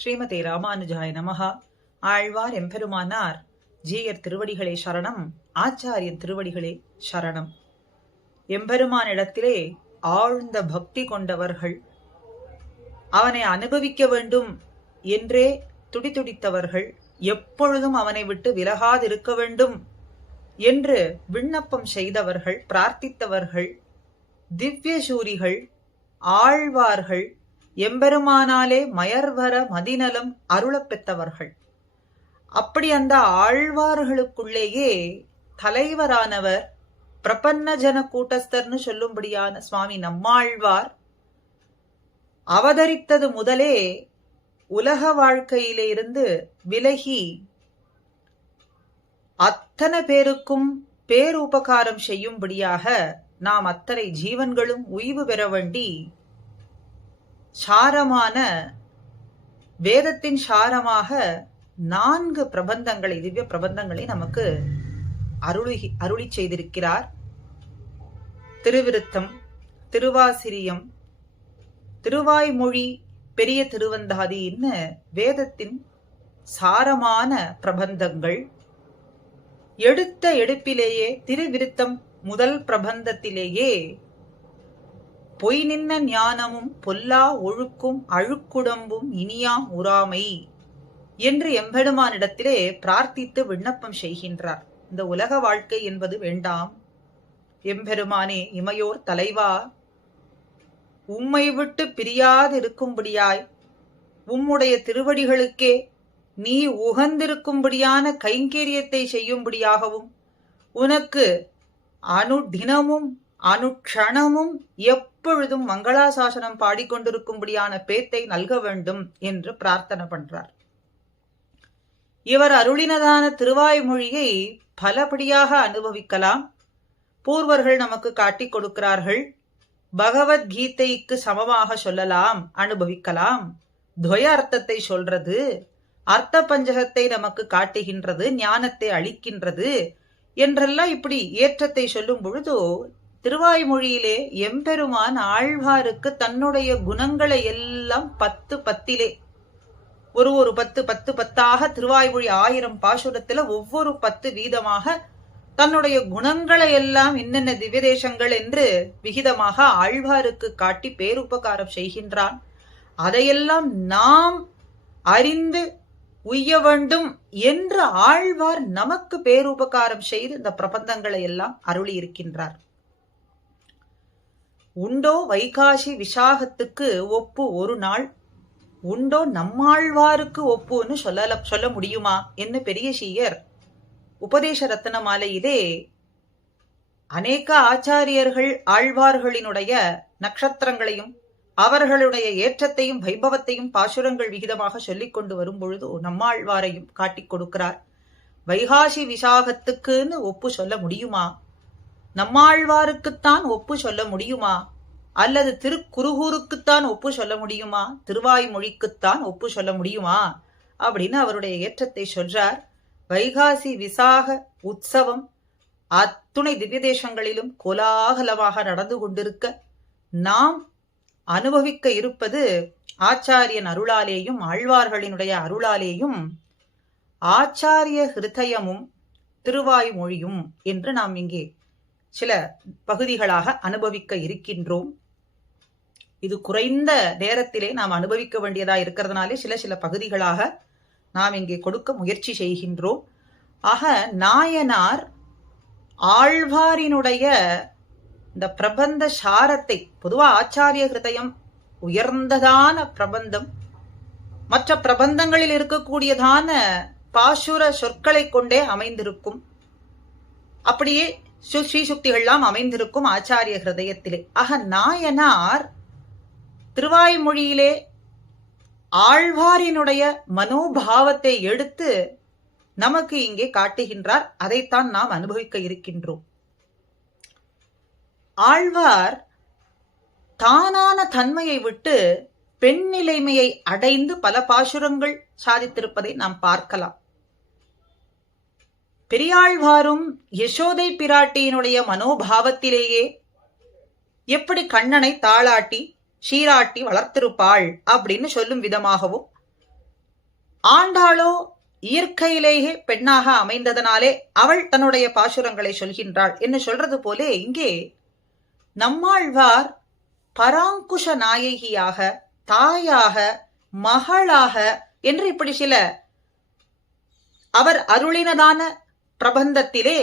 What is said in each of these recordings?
ஸ்ரீமதே ராமானுஜாய நமஹா. ஆழ்வார் எம்பெருமானார் ஜீயர் திருவடிகளே சரணம், ஆச்சாரியன் திருவடிகளே சரணம். எம்பெருமானிடத்திலே ஆழ்ந்த பக்தி கொண்டவர்கள், அவனை அனுபவிக்க வேண்டும் என்றே துடிதுடித்தவர்கள், எப்பொழுதும் அவனை விட்டு விலகாதிருக்க வேண்டும் என்று விண்ணப்பம் செய்தவர்கள், பிரார்த்தித்தவர்கள், திவ்யசூரிகள், ஆழ்வார்கள், எம்பெருமானாலே மயர்வர மதிநலம் அருளப் பெற்றவர்கள். அப்படி அந்த ஆழ்வார்களுக்குள்ளேயே தலைவரானவர் பிரபன்ன ஜன கூட்டஸ்தர்னு சொல்லும்படியான சுவாமி நம்மாழ்வார் அவதரித்தது முதலே உலக வாழ்க்கையிலே இருந்து விலகி அத்தனை பேருக்கும் பேருபகாரம் செய்யும்படியாக நாம் அத்தனை ஜீவன்களும் உய்வு பெற வேண்டி சாரமான வேதத்தின் சாரமாக 4 பிரபந்தங்களை, திவ்ய பிரபந்தங்களை நமக்கு அருளி செய்திருக்கிறார். திருவிருத்தம், திருவாசிரியம், திருவாய்மொழி, பெரிய திருவந்தாதின்னு வேதத்தின் சாரமான பிரபந்தங்கள். எடுத்த எடுப்பிலேயே திருவிருத்தம் முதல் பிரபந்தத்திலேயே பொய் நின்ன ஞானமும் பொல்லா ஒழுக்கும் அழுக்குடம்பும் இனியாம் உறாமை என்று எம்பெருமானிடத்திலே பிரார்த்தித்து விண்ணப்பம் செய்கின்றார். இந்த உலக வாழ்க்கை என்பது வேண்டாம், எம்பெருமானே இமையோர் தலைவா, உம்மை விட்டு பிரியாதிருக்கும்படியாய் உம்முடைய திருவடிகளுக்கே நீ உகந்திருக்கும்படியான கைங்கரியத்தை செய்யும்படியாகவும் உனக்கு அனுதினமும் அனுக்ஷணமும் எப்பொழுதும் மங்களாசாசனம் பாடிக்கொண்டிருக்கும்படியான பேத்தை நல்க வேண்டும் என்று பிரார்த்தனை பண்றார். இவர் அருளினதான திருவாய்மொழியை பலபடியாக அனுபவிக்கலாம். பூர்வர்கள் நமக்கு காட்டிக் கொடுக்கிறார்கள். பகவத்கீதைக்கு சமமாக சொல்லலாம், அனுபவிக்கலாம். துவய அர்த்தத்தை சொல்றது, அர்த்த பஞ்சகத்தை நமக்கு காட்டுகின்றது, ஞானத்தை அளிக்கின்றது என்றெல்லாம் இப்படி ஏற்றத்தை சொல்லும் பொழுது திருவாய்மொழியிலே எம்பெருமான் ஆழ்வாருக்கு தன்னுடைய குணங்களை எல்லாம் 10 ஒரு 10 திருவாய்மொழி 1000 பாசுரத்துல ஒவ்வொரு 10 வீதமாக தன்னுடைய குணங்களை எல்லாம் என்னென்ன திவ்யதேசங்கள் என்று விகிதமாக ஆழ்வாருக்கு காட்டி பேருபகாரம் செய்கின்றான். அதையெல்லாம் நாம் அறிந்து உய்ய வேண்டும் என்று ஆழ்வார் நமக்கு பேருபகாரம் செய்து இந்த பிரபந்தங்களை எல்லாம் அருளி இருக்கின்றார். உண்டோ வைகாசி விசாகத்துக்கு ஒப்பு ஒரு நாள், உண்டோ நம்மாழ்வாருக்கு ஒப்புன்னு சொல்ல முடியுமா என்று பெரிய சீயர் உபதேச ரத்ன மாலையிலே அநேக ஆச்சாரியர்கள் ஆழ்வார்களினுடைய நட்சத்திரங்களையும் அவர்களுடைய ஏற்றத்தையும் வைபவத்தையும் பாசுரங்கள் விகிதமாக சொல்லிக் கொண்டு வரும் பொழுது நம்மாழ்வாரையும் காட்டிக் கொடுக்கிறார். வைகாசி விசாகத்துக்குன்னு ஒப்பு சொல்ல முடியுமா? நம்மாழ்வாருக்குத்தான் ஒப்பு சொல்ல முடியுமா? அல்லது திருக்குருகூருக்குத்தான் ஒப்பு சொல்ல முடியுமா? திருவாய்மொழிக்குத்தான் ஒப்பு சொல்ல முடியுமா அப்படின்னு அவருடைய ஏற்றத்தை சொல்றார். வைகாசி விசாக உற்சவம் அத்துணை திவ்ய தேசங்களிலும் கோலாகலமாக நடந்து கொண்டிருக்க நாம் அனுபவிக்க இருப்பது ஆச்சாரியன் அருளாலேயும் ஆழ்வார்களினுடைய அருளாலேயும் ஆச்சாரிய ஹிருதயமும் திருவாய்மொழியும் என்று நாம் இங்கே சில பகுதிகளாக அனுபவிக்க இருக்கின்றோம். இது குறைந்த நேரத்திலே நாம் அனுபவிக்க வேண்டியதா இருக்கிறதுனாலே சில பகுதிகளாக நாம் இங்கே கொடுக்க முயற்சி செய்கின்றோம். ஆக நாயனார் ஆழ்வாரினுடைய இந்த பிரபந்த சாரத்தை, பொதுவா ஆச்சாரிய ஹிருதயம் உயர்ந்ததான பிரபந்தம், மற்ற பிரபந்தங்களில் இருக்கக்கூடியதான பாசுர சொற்களை கொண்டே அமைந்திருக்கும். அப்படியே ஸ்ரீசுக்திகள்லாம் அமைந்திருக்கும் ஆச்சாரிய ஹிருதயத்திலே. ஆக நாயனார் திருவாய்மொழியிலே ஆழ்வாரினுடைய மனோபாவத்தை எடுத்து நமக்கு இங்கே காட்டுகின்றார். அதைத்தான் நாம் அனுபவிக்க இருக்கின்றோம். ஆழ்வார் தானான தன்மையை விட்டு பெண் நிலைமையை அடைந்து பல பாசுரங்கள் சாதித்திருப்பதை நாம் பார்க்கலாம். பெரியாழ்வாரும் யசோதை பிராட்டியினுடைய மனோபாவத்திலேயே எப்படி கண்ணனை தாளாட்டி சீராட்டி வளர்த்திருப்பாள் அப்படின்னு சொல்லும் விதமாகவும், ஆண்டாளோ இயற்கையிலேயே பெண்ணாக அமைந்ததனாலே அவள் தன்னுடைய பாசுரங்களை சொல்கின்றாள் என்று சொல்றது போலே இங்கே நம்மாழ்வார் பராங்குஷ நாயகியாக, தாயாக, மகளாக என்று இப்படி சில அவர் அருளினதான பிரபந்தத்திலே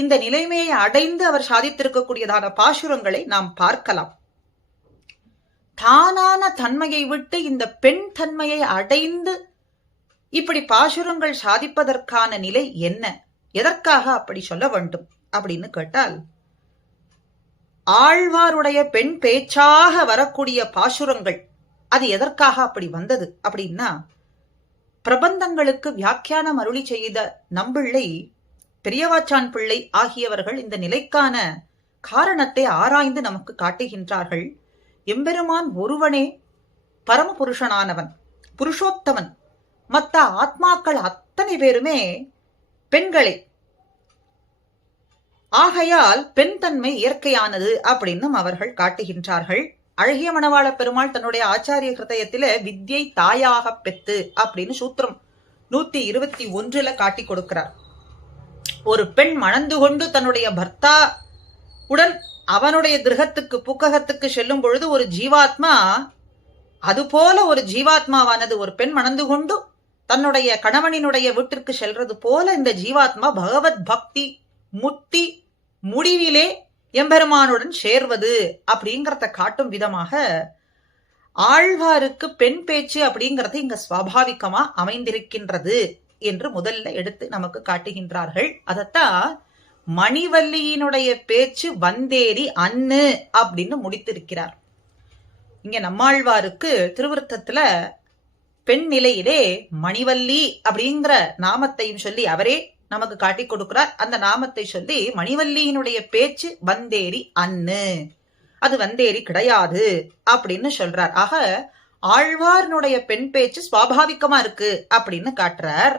இந்த நிலைமையை அடைந்து அவர் சாதித்திருக்கக்கூடியதான பாசுரங்களை நாம் பார்க்கலாம். தானான தன்மையை விட்டு இந்த பெண் தன்மையை அடைந்து இப்படி பாசுரங்கள் சாதிப்பதற்கான நிலை என்ன, எதற்காக அப்படி சொல்ல வேண்டும் அப்படின்னு கேட்டால், ஆழ்வாருடைய பெண் பேச்சாக வரக்கூடிய பாசுரங்கள் அது எதற்காக அப்படி வந்தது அப்படின்னா, பிரபந்தங்களுக்கு வியாக்கியானம் அருளி செய்த நம்பிள்ளை, பெரியவாச்சான் பிள்ளை ஆகியவர்கள் இந்த நிலைக்கான காரணத்தை ஆராய்ந்து நமக்கு காட்டுகின்றார்கள். எம்பெருமான் ஒருவனே பரமபுருஷனானவன், புருஷோத்தமன். மற்ற ஆத்மாக்கள் அத்தனை பேருமே பெண்களே. ஆகையால் பெண் தன்மை இயற்கையானது அப்படின்னும் அவர்கள் காட்டுகின்றார்கள். அழகிய மணவாள பெருமாள் தன்னுடைய ஆச்சாரிய கிருதயத்தில வித்யை தாயாக பெத்து அப்படின்னு சூத்திரம் 121 காட்டி கொடுக்கிறார். ஒரு பெண் மணந்து கொண்டு தன்னுடைய பர்த்தா உடன் அவனுடைய கிரகத்துக்கு புக்ககத்துக்கு செல்லும் பொழுது ஒரு ஜீவாத்மா, அதுபோல ஒரு ஜீவாத்மாவானது ஒரு பெண் மணந்து கொண்டு தன்னுடைய கணவனினுடைய வீட்டிற்கு செல்றது போல இந்த ஜீவாத்மா பகவத் பக்தி முத்தி முடிவிலே எம்பெருமானுடன் சேர்வது அப்படிங்கறத காட்டும் விதமாக ஆழ்வாருக்கு பெண் பேச்சு அப்படிங்கிறது இங்க சுவாபாவிகமா அமைந்திருக்கின்றது என்று முதல்ல எடுத்து நமக்கு காட்டுகின்றார்கள். அதத்தான் மணிவல்லியினுடைய பேச்சு வந்தேரி அன்னு அப்படின்னு முடித்திருக்கிறார். இங்க நம்மாழ்வாருக்கு திருவிருத்தத்துல பெண் நிலையிலே மணிவல்லி அப்படிங்கிற நாமத்தையும் சொல்லி அவரே நமக்கு காட்டி கொடுக்கிறார். அந்த நாமத்தை சொல்லி மணிவல்லியினுடைய பேச்சு வந்தேரி அன்னு, அது வந்தேரி கிடையாது அப்படின்னு சொல்றார். ஆக ஆழ்வார்னுடைய பெண் பேச்சு சுவாபாவிகமா இருக்கு அப்படின்னு காட்டுறார்.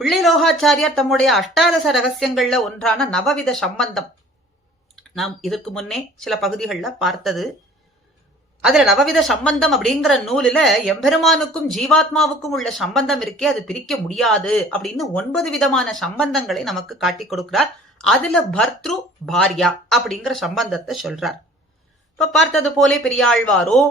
பிள்ளை லோகாச்சாரியார் தம்முடைய அஷ்டாதச ரகசியங்கள்ல ஒன்றான நவவித சம்பந்தம் நாம் இதற்கு முன்னே சில பகுதிகள்ல பார்த்தது. அதுல நவவித சம்பந்தம் அப்படிங்கிற நூலில எம்பெருமானுக்கும் ஜீவாத்மாவுக்கும் உள்ள சம்பந்தம் இருக்கே, அது பிரிக்க முடியாது அப்படின்னு 9 விதமான சம்பந்தங்களை நமக்கு காட்டி கொடுக்கிறார். அதுல பர்த்ரு பாரியா அப்படிங்கிற சம்பந்தத்தை சொல்றார். இப்ப பார்த்தது போலே பெரியாழ்வாரோ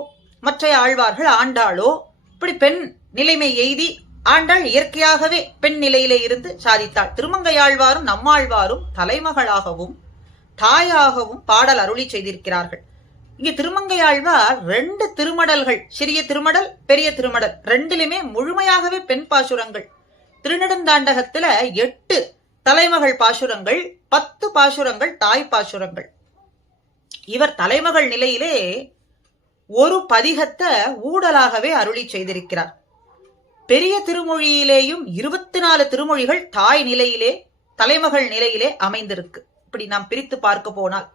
மற்ற ஆழ்வார்கள் ஆண்டாளோ இப்படி பெண் நிலைமை எய்தி, ஆண்டாள் இயற்கையாகவே பெண் நிலையிலே இருந்து சாதித்தாள். திருமங்கையாழ்வாரும் நம்மாழ்வாரும் தலைமகளாகவும் தாயாகவும் பாடல் அருளி செய்திருக்கிறார்கள். இங்க திருமங்கையாழ்வார் 2 திருமடல்கள், சிறிய திருமடல் பெரிய திருமடல், ரெண்டிலுமே முழுமையாகவே பெண் பாசுரங்கள். திருநெடுந்தாண்டகத்துல 8 தலைமகள் பாசுரங்கள், 10 பாசுரங்கள் தாய் பாசுரங்கள். இவர் தலைமகள் நிலையிலே ஒரு பதிகத்தை ஊடலாகவே அருளி செய்திருக்கிறார். பெரிய திருமொழியிலேயும் 24 திருமொழிகள் தாய் நிலையிலே தலைமகள் நிலையிலே அமைந்திருக்கு. இப்படி நாம் பிரித்து பார்க்க போனால்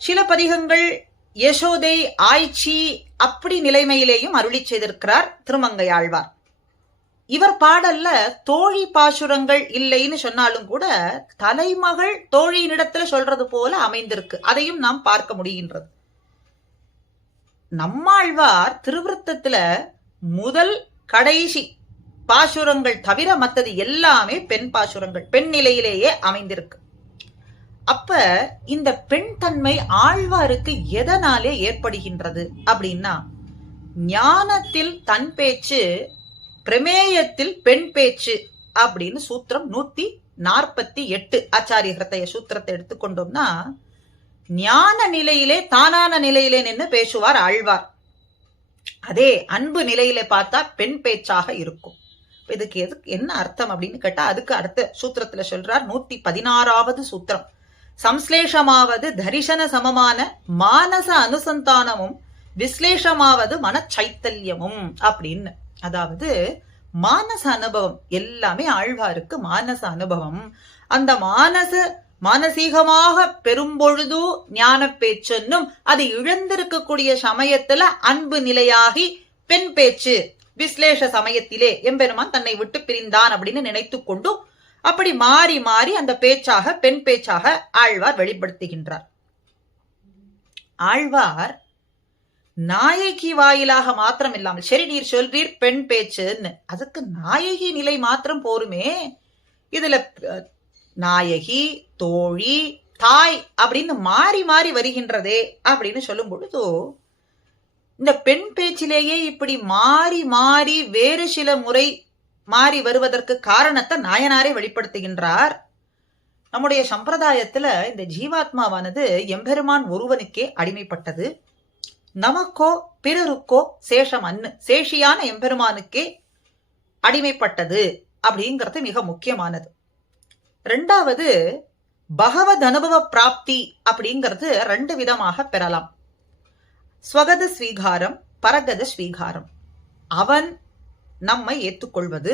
சில பதிகங்கள் யசோதை ஆய்ச்சி அப்படி நிலைமையிலேயும் அருளி செய்திருக்கிறார் திருமங்கையாழ்வார். இவர் பாடல்ல தோழி பாசுரங்கள் இல்லைன்னு சொன்னாலும் கூட தலைமகள் தோழியினிடத்துல சொல்றது போல அமைந்திருக்கு. அதையும் நாம் பார்க்க முடிகின்றது. நம்மாழ்வார் திருவிருத்தத்துல முதல் கடைசி பாசுரங்கள் தவிர மற்றது எல்லாமே பெண் பாசுரங்கள், பெண் நிலையிலேயே அமைந்திருக்கு. அப்ப இந்த பெண் தன்மை ஆழ்வாருக்கு எதனாலே ஏற்படுகின்றது அப்படின்னா, ஞானத்தில் தன் பேச்சு, பிரமேயத்தில் பெண் பேச்சு அப்படின்னு சூத்திரம் 148 ஆச்சாரிய ஹிருதய சூத்திரத்தை எடுத்துக்கொண்டோம்னா, ஞான நிலையிலே தானான நிலையிலே நின்று பேசுவார் ஆழ்வார். அதே அன்பு நிலையிலே பார்த்தா பெண் பேச்சாக இருக்கும். இதுக்கு என்ன அர்த்தம் அப்படின்னு கேட்டா, அதுக்கு அடுத்த சூத்திரத்துல சொல்றார் 116வது சூத்திரம். சம்ஸ்லேஷமாவது தரிசன சமமான மானச அனுசந்தானமும் விஸ்லேஷமாவது மனச்சைத்தல்யமும் அப்படின்னு. அதாவது மானச அனுபவம் எல்லாமே ஆழ்வாருக்கு மானச அனுபவம். அந்த மானசீகமாக பெரும்பொழுது ஞான பேச்சென்னும் அது இழந்திருக்கக்கூடிய சமயத்துல அன்பு நிலையாகி பெண் பேச்சு விஸ்லேஷ சமயத்திலே எம்பெருமான் தன்னை விட்டு பிரிந்தான் அப்படின்னு நினைத்து கொண்டு அப்படி மாறி மாறி அந்த பேச்சாக பெண் பேச்சாக ஆழ்வார் வெளிப்படுத்துகின்றார். ஆழ்வார் நாயகி வாயிலாக மாத்திரம் இல்லாமல், சரி நீர் சொல்றீர் பெண் பேச்சுன்னு, அதுக்கு நாயகி நிலை மாத்திரம் போருமே. இதுல நாயகி, தோழி, தாய் அப்படின்னு மாறி மாறி வருகின்றதே அப்படின்னு சொல்லும் பொழுது, இந்த பெண் பேச்சிலேயே இப்படி மாறி மாறி வேறு சில முறை மாறி வருவதற்கு காரணத்தை நாயனாரே வெளிப்படுத்துகின்றார். நம்முடைய சம்பிரதாயத்துல இந்த ஜீவாத்மாவானது எம்பெருமான் ஒருவனுக்கே அடிமைப்பட்டது. நமக்கோ பிறருக்கோ சேஷம் அன்னு, சேஷியான எம்பெருமானுக்கே அடிமைப்பட்டது அப்படிங்கிறது மிக முக்கியமானது. ரெண்டாவது, பகவத் அனுபவ பிராப்தி அப்படிங்கிறது 2 விதமாக பெறலாம். ஸ்வகத ஸ்வீகாரம், பரகத ஸ்வீகாரம். அவன் நம்மை ஏற்றுக்கொள்வது,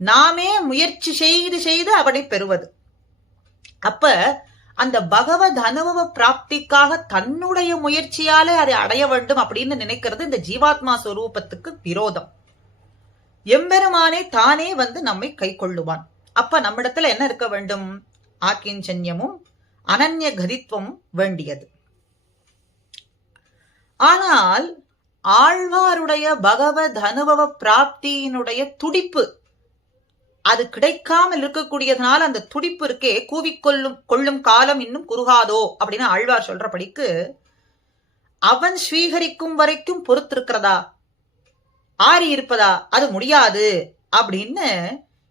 நாமே முயற்சி செய்து செய்து அவனை பெறுவது. அப்ப அந்த பகவத் அனுபவ பிராப்திக்காக தன்னுடைய முயற்சியாலே அதை அடைய வேண்டும் அப்படின்னு நினைக்கிறது இந்த ஜீவாத்மா ஸ்வரூபத்துக்கு விரோதம். எம்பெருமானே தானே வந்து நம்மை கை கொள்ளுவான். அப்ப நம்மிடத்துல என்ன இருக்க வேண்டும்? ஆக்கிஞ்சன்யமும் அனன்ய கதித்துவமும் வேண்டியது. ஆனால் ஆழ்வாருடைய பகவத் அனுபவ பிராப்தியினுடைய துடிப்பு அது கிடைக்காமல் இருக்கக்கூடியதுனால அந்த துடிப்பு இருக்கே, கூவிக்கொள்ளும் காலம் இன்னும் குறுகாதோ அப்படின்னு ஆழ்வார் சொல்றபடிக்கு, அவன் ஸ்வீகரிக்கும் வரைக்கும் பொறுத்திருக்கிறதா, ஆறி இருப்பதா, அது முடியாது அப்படின்னு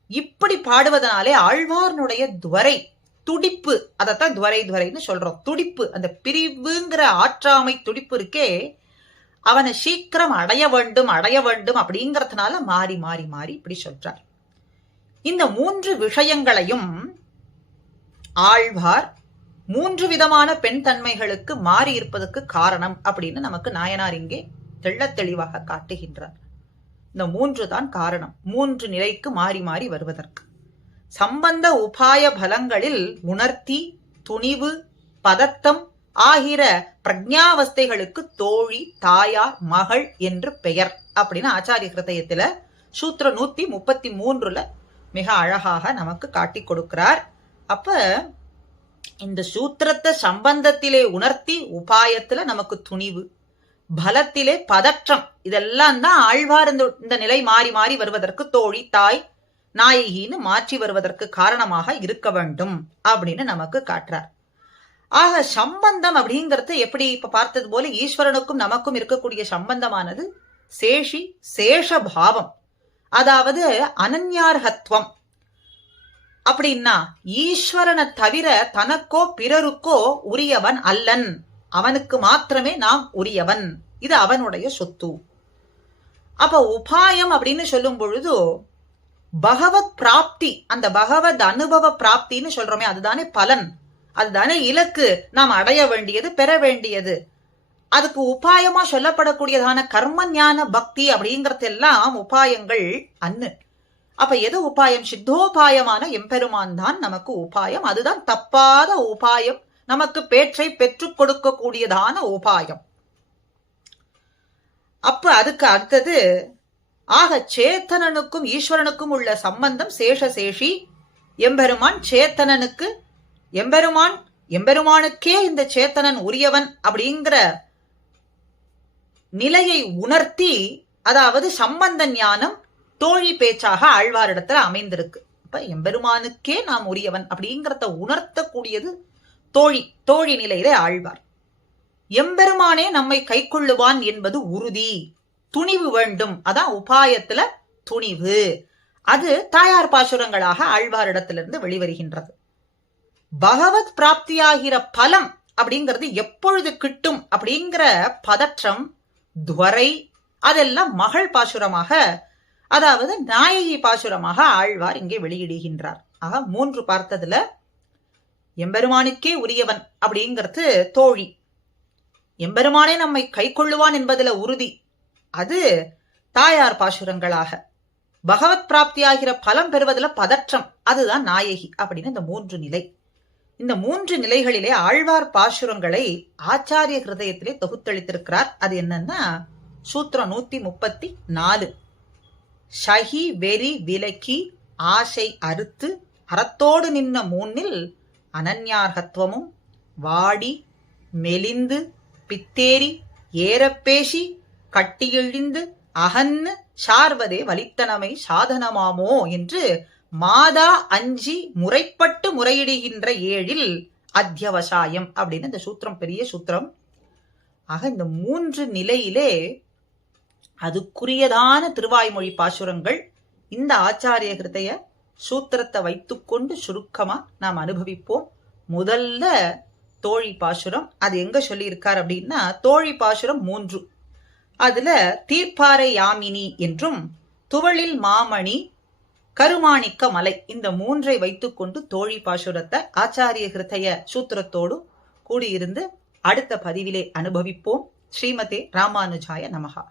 இப்படி பாடுவதனாலே ஆழ்வார்னுடைய துவரை துடிப்பு, அதைத்தான் துவரை துவரைன்னு சொல்றோம். துடிப்பு, அந்த பிரிவுங்கிற ஆற்றாமை துடிப்பு இருக்கே, அவனை சீக்கிரம் அடைய வேண்டும் அப்படிங்கறதுனால மாறி மாறி மாறி இப்படி சொல்றார். இந்த 3 விஷயங்களையும் ஆழ்வார் 3 விதமான பெண் தன்மைகளுக்கு மாறி இருப்பதற்கு காரணம் அப்படின்னு நமக்கு நாயனார் இங்கே தெள்ளத் தெளிவாக காட்டுகின்றார். இந்த 3 தான் காரணம், 3 நிலைக்கு மாறி மாறி வருவதற்கு. சம்பந்த உபாய பலங்களில் உணர்த்தி, துணிவு, பதத்தம் ஆகிற பிரஜாவஸ்தைகளுக்கு தோழி, தாயார், மகள் என்று பெயர் அப்படின்னு ஆச்சாரிய ஹிருதயத்துல சூத்திர 133 மிக அழகாக நமக்கு காட்டி கொடுக்கிறார். அப்ப இந்த சூத்திரத்தை சம்பந்தத்திலே உணர்த்தி, உபாயத்துல நமக்கு துணிவு, பலத்திலே பதற்றம், இதெல்லாம் தான் ஆழ்வார் இந்த நிலை மாறி மாறி வருவதற்கு, தோழி, தாய், நாயகின்னு மாற்றி வருவதற்கு காரணமாக இருக்க வேண்டும் அப்படின்னு நமக்கு காட்டுறார். ஆக சம்பந்தம் அப்படிங்கிறது எப்படி இப்ப பார்த்தது போல ஈஸ்வரனுக்கும் நமக்கும் இருக்கக்கூடிய சம்பந்தமானது சேஷி சேஷ பாவம், அதாவது அனன்யார்ஹத்வம். அப்படின்னா ஈஸ்வரனை தவிர தனக்கோ பிறருக்கோ உரியவன் அல்லன், அவனுக்கு மாத்திரமே நாம் உரியவன், இது அவனுடைய சொத்து. அப்ப உபாயம் அப்படின்னு சொல்லும் பொழுது பகவத் பிராப்தி, அந்த பகவத் அனுபவ பிராப்தின்னு சொல்றோமே, அதுதானே பலன், அதுதானே இலக்கு, நாம் அடைய வேண்டியது, பெற வேண்டியது. அதுக்கு உபாயமா சொல்லப்படக்கூடியதான கர்ம ஞான பக்தி அப்படிங்கறதெல்லாம் உபாயங்கள் அன்னு. அப்ப எது உபாயம்? சித்தோபாயமான எம்பெருமான் தான் நமக்கு உபாயம். அதுதான் தப்பாத உபாயம், நமக்கு பேற்றை பெற்றுக் கொடுக்கக்கூடியதான உபாயம். அப்ப அதுக்கு அடுத்தது, ஆக சேத்தனனுக்கும் ஈஸ்வரனுக்கும் உள்ள சம்பந்தம் சேஷசேஷி. எம்பெருமான் சேத்தனனுக்கு, எம்பெருமானுக்கே இந்த சேத்தனன் உரியவன் அப்படிங்கிற நிலையை உணர்த்தி, அதாவது சம்பந்த ஞானம் தோழி பேச்சாக ஆழ்வாரிடத்துல அமைந்திருக்கு. அப்ப எம்பெருமானுக்கே நாம் உரியவன் அப்படிங்கிறத உணர்த்தக்கூடியது தோழி நிலையிலே ஆழ்வார். எம்பெருமானே நம்மை கை கொள்ளுவான் என்பது உறுதி, துணிவு வேண்டும், அதான் உபாயத்துல துணிவு. அது தாயார் பாசுரங்களாக ஆழ்வாரிடத்திலிருந்து வெளிவருகின்றது. பகவத் பிராப்தியாகிற பலம் அப்படிங்கிறது எப்பொழுது கிட்டும் அப்படிங்கிற பதற்றம், துவரை, அதெல்லாம் மகள் பாசுரமாக, அதாவது நாயகி பாசுரமாக ஆழ்வார் இங்கே வெளியிடுகின்றார். ஆக 3 பார்த்ததுல எம்பெருமானுக்கே உரியவன் அப்படிங்கிறது தோழி, எம்பெருமானே நம்மை கை கொள்ளுவான் என்பதுல உறுதி, அது தாயார் பாசுரங்களாக, பகவத் பிராப்தியாகிற பலம் பெறுவதில் பதற்றம், அதுதான் நாயகி அப்படின்னு இந்த 3 நிலை. இந்த 3 நிலைகளிலே ஆழ்வார் பாசுரங்களை ஆச்சாரிய ஹிருதயத்திலே தொகுத்தளித்திருக்கிறார். அது என்னன்னா சூத்திரம் 134. ஷஹி வெறி விலக்கி ஆசை அறுத்து அறத்தோடு நின்ன மூன்னில் அனன்யார்ஹத்வமும் வாடி மெலிந்து பித்தேரி ஏறப்பேசி கட்டியெழிந்து அகன்னு சார்வதே வலித்தனமை சாதனமாமோ என்று மாதா அஞ்சி முறைப்பட்டு முறையிடுகின்ற ஏழில் அத்தியவசாயம் அப்படின்னு இந்த சூத்திரம் பெரிய சூத்திரம். ஆக இந்த 3 நிலையிலே அதுக்குரியதான திருவாய்மொழி பாசுரங்கள் இந்த ஆச்சாரிய கிருத்தைய சூத்திரத்தை வைத்துக்கொண்டு சுருக்கமா நாம் அனுபவிப்போம். முதல்ல தோழி பாசுரம். அது எங்க சொல்லியிருக்கார் அப்படின்னா, தோழி பாசுரம் 3. அதுல தீர்ப்பாறை யாமினி என்றும் துவளில் மாமணி கருமாணிக்க மலை இந்த 3ஐ வைத்துக்கொண்டு தோழி பாசுரத்தை ஆச்சாரிய கிருத்தைய சூத்திரத்தோடு கூடியிருந்து அடுத்த பதிவிலே அனுபவிப்போம். ஸ்ரீமதே ராமானுஜாய நமஹா.